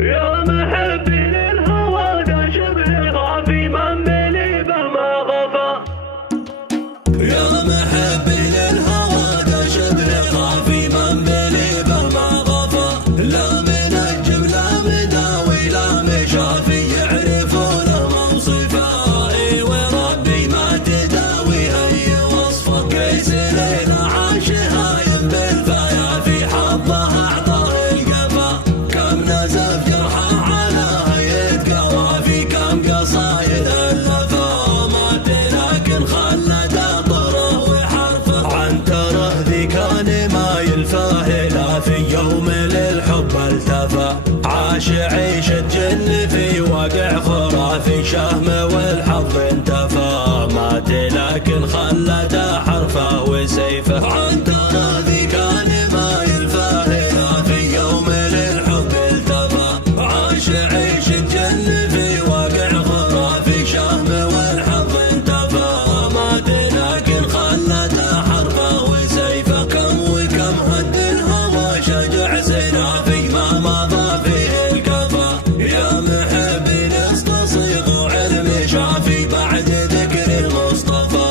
يا محبي للهوى ده شبه غافي من بلي بما غفى. يا محبي للهوى ده شبه غافي من بلي بما غفى. لا منجم لا مداوي لا مشافي يعرفون موصفه. اي وربي ما تداوي اي وصفه. كيس ليلة عاش هايم بالفيا في حظه اعطاه القفا. كم نزف جرحه على هيئة قوافي. كم قصايد الفا مات لكن خلد طره وحرفه. عنتره ذي كان ما يلفاه لا في يوم للحب التفى. عاش عيشة جن في واقع خرافي. شهم والحظ انتفى مات لكن خلد حرفه وسيفه. عنتره ذي كان ما يلفاه لا في يوم للحب التفى. عاش عيشة جن في واقع خرافي. شهم والحظ انتفى مات لكن خلد حرفه وسيفه. كم وكم هد الهوى شجع سنافي ما مضى فيه الكفى. يا محبي نستصيغ علم شافي بعد ذكر المصطفى.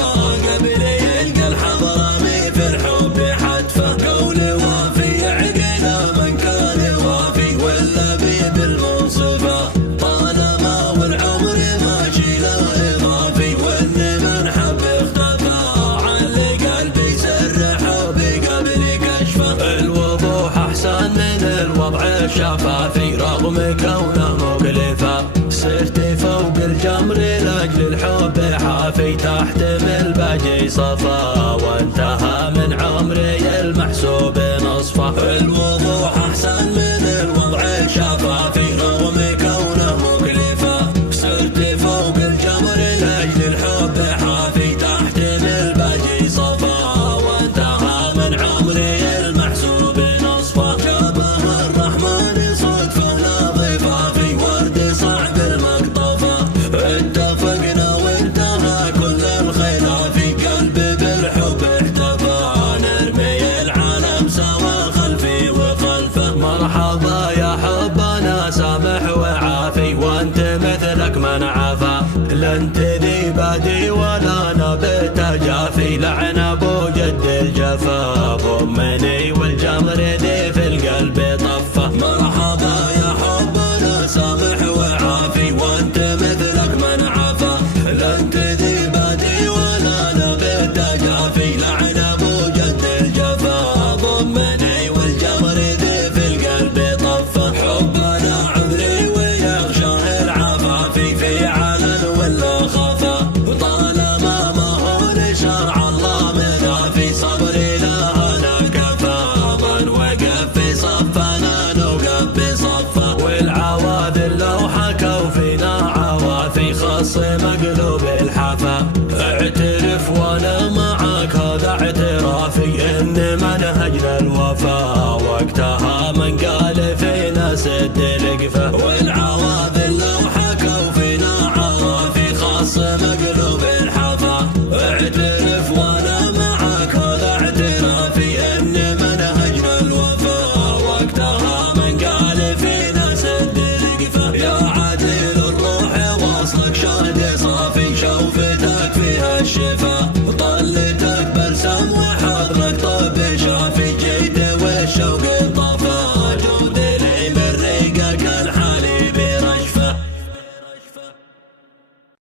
قبل يلقى الحضرمي في الحب حتفه. قول وافي عقله من كان وافي واللبيب المنصفه. طالما والعمر ماشي له اضافي وان من حب اختفى. علي قلبي سرحه بقبل كشفه. الوضوح احسن من الوضع الشفافي رغم كونه مكلفه. صرت فوق الجمر لاجل الحب حافي. تحتمل باقي صفا وانتهى من عمري المحسوب نصفه. الوضوح احسن من الوضع الشفافي رغم كونه مكلفه. صرت فوق الجمر لاجل الحب حافي. تحتمل باقي صفا وانتهى من عمري المحسوب نصفه. جابه الرحمن صدفه لا ضفافي ورد صعب المقطفه. اتفقنا وانتهى كل الخلاف. قلبي بالحب احتفى. نرمي العالم سوا خلفي وخلفه. مرحبا يا حبنا سامح وعافي وانت مثلك من عفا. لا انت ذي بادي ولا نبت جافي. لعن ابو جد الجفا ضمني والجمر ذي في القلب طفه. مرحبا يا حبنا سامح وعافي وانت مثلك من عفا. لا انت ذي بادي ولا نبت جافي. لعن ابو جد الجفا ضمني والجمر ذي في القلب طفه. حبنا عمري ويغشاه العفافي في علن ولا خفا. طالما ما هو لشرع الله منافي. صبري لها كفى. من وقف في صفنا نوقف بصفه. والعواذل لو حكوا فينا عوافي خص مقلوب الحفا. اعترف وانا معاك هذا اعترافي ان منهجنا الوفا. وقتها من قال فينا سد القفا.